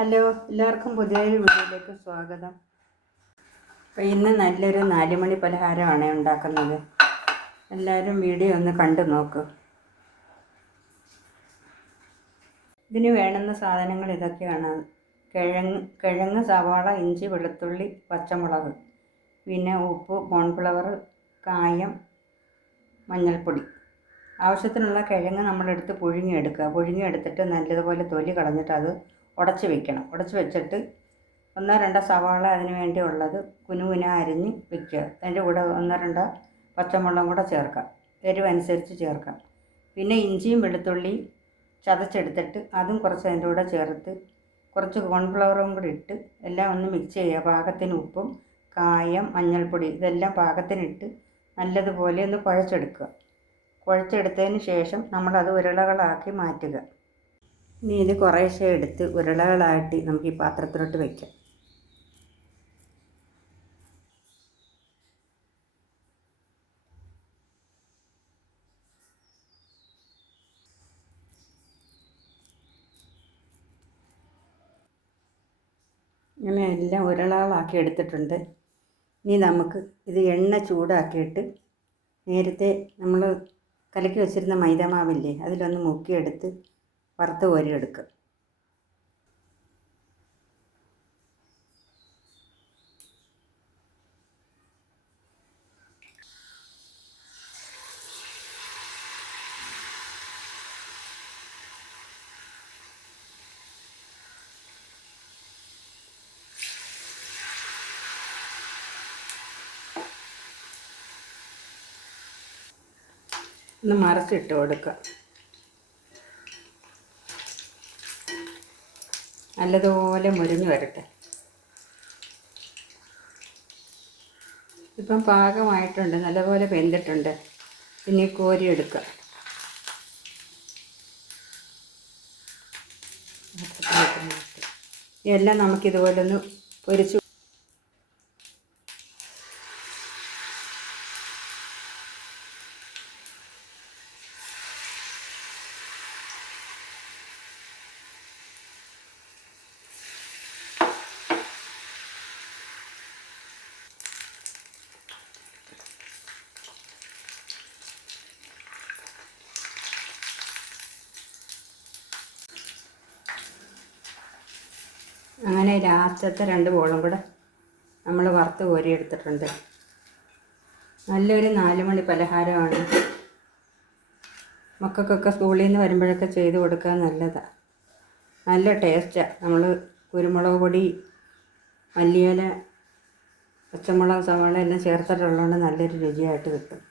Hello, എല്ലാവർക്കും പുതിയൊരു വീഡിയോയിലേക്ക് സ്വാഗതം. അപ്പോൾ ഇന്ന് നല്ലൊരു 4 മണി പലഹാരമാണ് ഉണ്ടാക്കുന്നത്. എല്ലാവരും വീഡിയോ ഒന്ന് കണ്ടു നോക്കൂ. ഇതിന് വേണ്ടുന്ന സാധനങ്ങൾ ഇതൊക്കെയാണ്: കിഴങ്ങ്, സവാള, ഇഞ്ചി, വെളുത്തുള്ളി, പച്ചമുളക്, പിന്നെ ഉപ്പ്, കോൺഫ്ലവർ, കായം, മഞ്ഞൾപ്പൊടി. ആവശ്യത്തിനുള്ള കിഴങ്ങ് നമ്മളെടുത്ത് പുഴുങ്ങിയെടുത്തിട്ട് നല്ലതുപോലെ തൊലി കളഞ്ഞിട്ട് അത് ഉടച്ച് വെക്കണം. ഉടച്ച് വെച്ചിട്ട് 1-2 സവാള അതിന് വേണ്ടിയുള്ളത് കുനുകുന അരിഞ്ഞ് വെക്കുക. അതിൻ്റെ കൂടെ 1-2 പച്ചമുളകും കൂടെ ചേർക്കാം, എരിവനുസരിച്ച് ചേർക്കാം. പിന്നെ ഇഞ്ചിയും വെളുത്തുള്ളിയും ചതച്ചെടുത്തിട്ട് അതും കുറച്ച് അതിൻ്റെ കൂടെ ചേർത്ത് കുറച്ച് കോൺഫ്ലവറും കൂടി ഇട്ട് എല്ലാം ഒന്ന് മിക്സ് ചെയ്യുക. പാകത്തിന് ഉപ്പും കായം മഞ്ഞൾപ്പൊടി ഇതെല്ലാം പാകത്തിനിട്ട് നല്ലതുപോലെ ഒന്ന് കുഴച്ചെടുത്തതിന് ശേഷം നമ്മളത് ഉരുളകളാക്കി മാറ്റുക. ഇനി ഇത് കുറേശ്ശെ എടുത്ത് ഉരുളകളായിട്ട് നമുക്ക് ഈ പാത്രത്തിലോട്ട് വയ്ക്കാം. ഇങ്ങനെ എല്ലാം ഉരുളകളാക്കി എടുത്തിട്ടുണ്ട്. ഇനി നമുക്ക് ഇത് എണ്ണ ചൂടാക്കിയിട്ട് നേരത്തെ നമ്മൾ കലക്കി വെച്ചിരുന്ന മൈദാമാവില്ലേ അതിലൊന്ന് മുക്കിയെടുത്ത് വറുത്ത് കോരിയെടുക്കുക. ഒന്ന് മറിച്ചിട്ട് കൊടുക്കുക. നല്ലതുപോലെ മുരിഞ്ഞ് വരട്ടെ. ഇപ്പം പാകമായിട്ടുണ്ട്, നല്ലപോലെ വെന്തിട്ടുണ്ട്. പിന്നെ കോരിയെടുക്കുക. ഇതെല്ലാം നമുക്കിതുപോലെ ഒന്ന് പൊരിച്ച് അങ്ങനെ ലാസ്റ്റത്തെ 2 ബോളും കൂടെ നമ്മൾ വറുത്ത് കോരിയെടുത്തിട്ടുണ്ട്. നല്ലൊരു 4 മണി പലഹാരമാണ്. മക്കൾക്കൊക്കെ സ്കൂളിൽ നിന്ന് വരുമ്പോഴൊക്കെ ചെയ്ത് കൊടുക്കാൻ നല്ലതാണ്. നല്ല ടേസ്റ്റാണ്. നമ്മൾ കുരുമുളക് പൊടി, മല്ലിയില, പച്ചമുളക്, സവാള എല്ലാം ചേർത്തിട്ടുള്ളതുകൊണ്ട് നല്ലൊരു രുചിയായിട്ട് കിട്ടും.